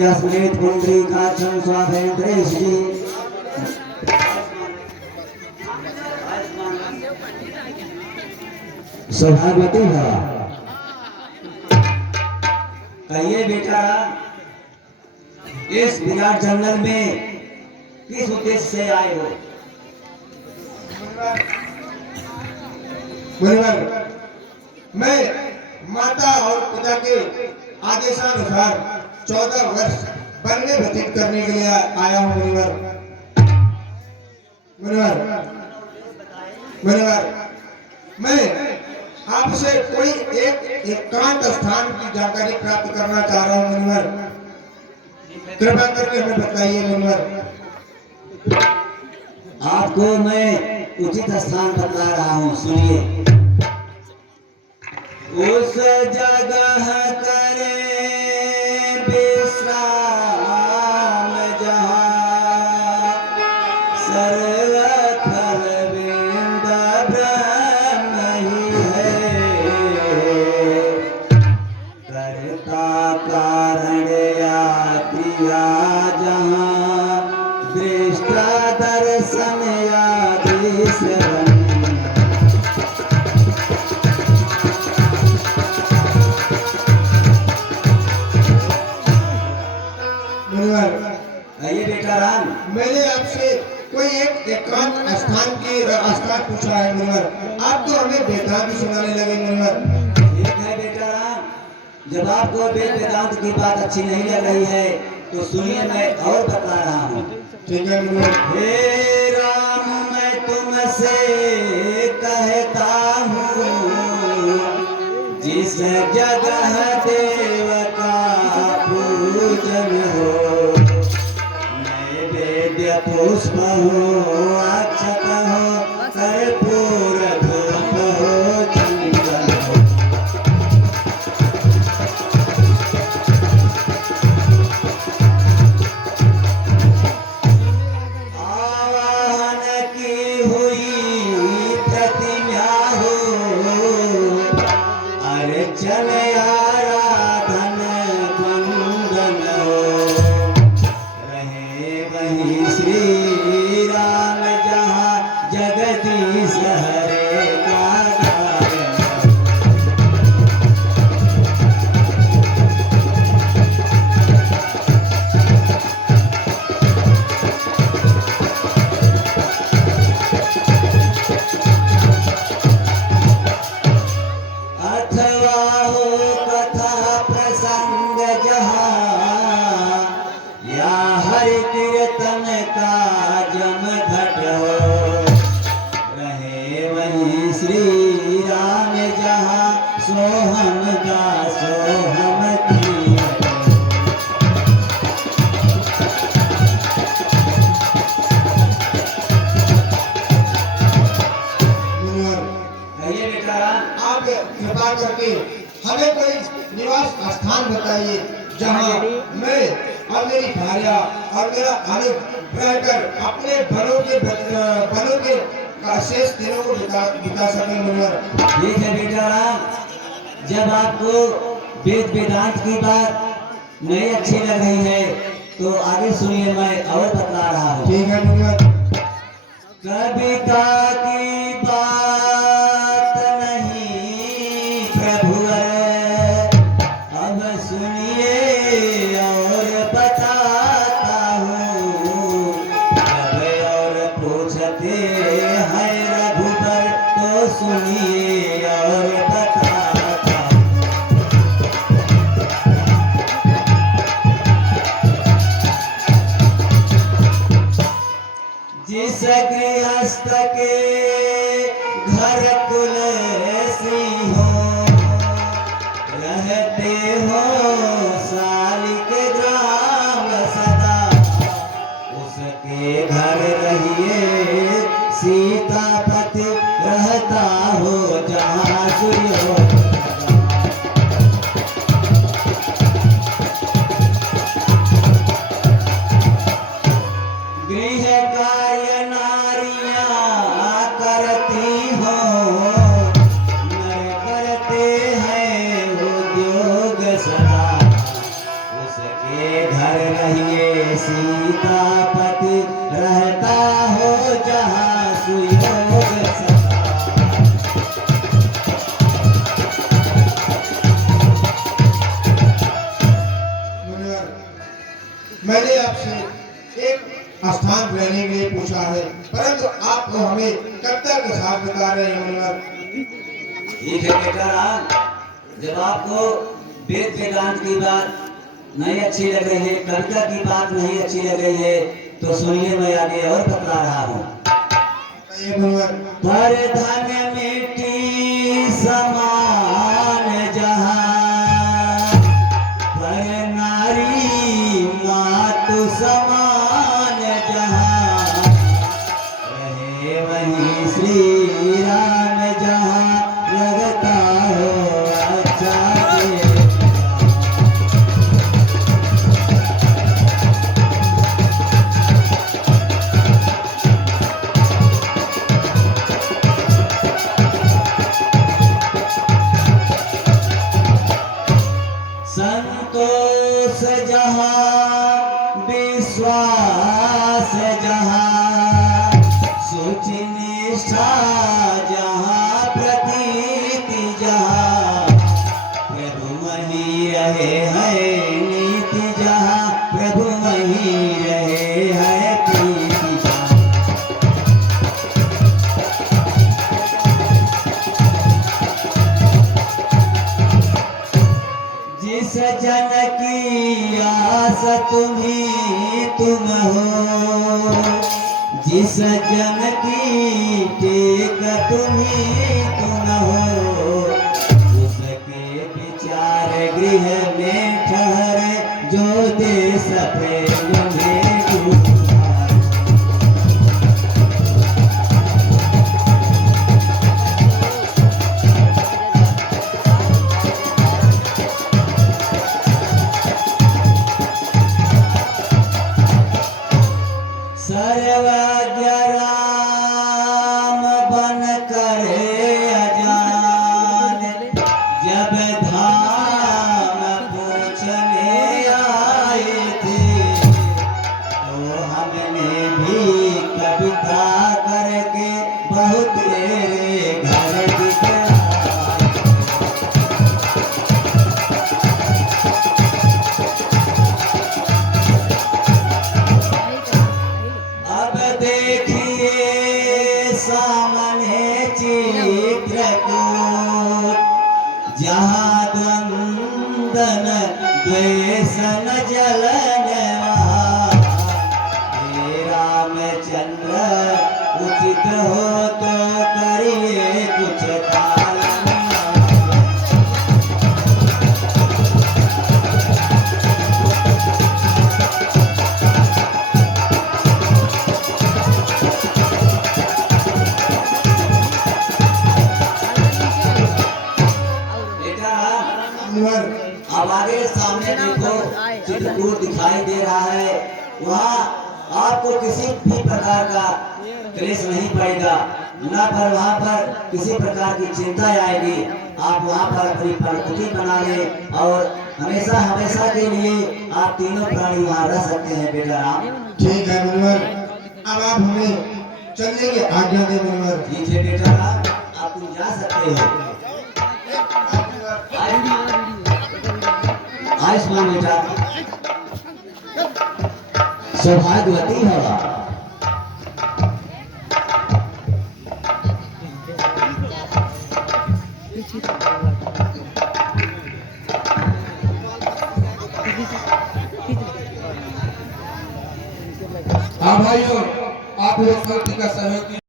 यस्मेत् पुण्डरीकाक्षं स्वाभेन्द्रेषि सौभाग्यवती भवा। कहिए बेटा, इस विराट जंगल में किस उद्देश्य से आए हो? मुनिवर, मैं माता और पिता के आदेशानुसार 14 वर्ष वन में व्यतीत करने के लिए आया हूँ मुनिवर। मैं आपसे कोई एक एकांत स्थान की जानकारी प्राप्त करना चाह रहा हूँ मुनिवर। कृपा करके हमें बताइए मुनिवर। आपको मैं उचित स्थान बता रहा हूँ, सुनिए। उस जगह करे विश्राम जहाँ सर्वथल बिंद ब्रह्म ही है, कर्ता कारण यात्रिया जहाँ दृष्टा दर्शन यादि श्रवण। आइए बेटा राम, मैंने आपसे कोई एक एकांत स्थान पूछा है मुनिवर। आप तो हमें वेदांत सुनाने लगे मुनिवर। ठीक है बेटा राम, जब आपको वेद वेदांत की बात अच्छी नहीं लग रही है तो सुनिए, मैं और बता रहा हूँ। ठीक है मुनिवर। हे राम, मैं तुमसे कहता हूँ, जिस जगह देव का पूजन हो, नैवेद्य पुष्प हो, अक्षत हो, कर्पूर धूप हो, चंदन हो, आवाहन की हुई प्रतिज्ञा हो, अर्चन आराधन वंदन हो, रहे वही श्री राम जहाँ जगदीश हरे का गायन। अथवा हो कथा प्रसंग जहाँ, या हरि कीर्तन का जम घट हो, रहे वही श्री राम जहाँ सोहम दास सोहम कीरत। मुनिवर, कहिए बेटा राम। आप कृपा करके हमें कोई निवास स्थान बताइए जहाँ मैं और मेरी भार्या और मेरा अनुज रहकर अपने बलों के शेष दिनों को बिता सकें मुनिवर। ठीक है बेटा राम, जब आपको वेद वेदांत की बात नहीं अच्छी लग रही है तो आगे सुनिए, मैं और बता रहा हूँ। ठीक है मुनिवर। कविता की बात नहीं प्रभु है, अब सुनिए और बताता हूँ। अब और पूछते हैं रघुबर तो सुनिए और बताता हूँ। जिस गृहस्थ के बात बता रहे हैं मुनिवर। ठीक है बेटा राम, जब आपको वेद वेदांत की बात नहीं अच्छी लग रही है, कविता की बात नहीं अच्छी लग रही है, तो सुनिए मैं आगे और बता रहा हूँ। ये मुनिवर। पर धन मिट्टी समान जहाँ, पर नारी मातु समान जहाँ, रहे वहीं श्री राम जहाँ, लगता हो अच्छा देव। संतोष जहाँ विश्वास जहाँ, सुचि निष्ठा जहाँ प्रतीति जहाँ, प्रभु वहीं रहे है नीति जहाँ, प्रभु वहीं रहे है प्रीति जहाँ। जिस जन की आस तुम्ही तुम हो, जिस जन की टेक तुम्ही तुम हो, उसके विचार गृह में ठहरे, जो देश प्रेम में डूबा। सर्वज्ञ राम बन करे अजान, जब धाम पूछने आए थे, तो हमने भी कविता करके बहुत तेरे घर दिखलाए। अब देखिए सामने चित्रकूट, जहाँ द्वंदन द्वेष न जलन वहाँ, हे रामचंद्र उचित हो तो करिए कुछ पालन। मुनिवर। अब आगे सामने देखो चित्रकूट दिखाई दे रहा है, वहाँ आपको किसी भी प्रकार का क्लेश नहीं पड़ेगा, न पर वहाँ पर किसी प्रकार की चिंता आएगी। आप वहाँ पर अपनी प्रकृति बना लें और हमेशा हमेशा के लिए आप तीनों प्राणी वहाँ रह सकते हैं बेटा राम। ठीक है मुनिवर, अब आप हमें चलने की आज्ञा दे मुनिवर। ठीक है बेटा राम, आप तुम जा सकते हो। आयुष्मान बेटा, सौभाग्यवती होगा। हाँ भाइयों, आप लोग का सहयोग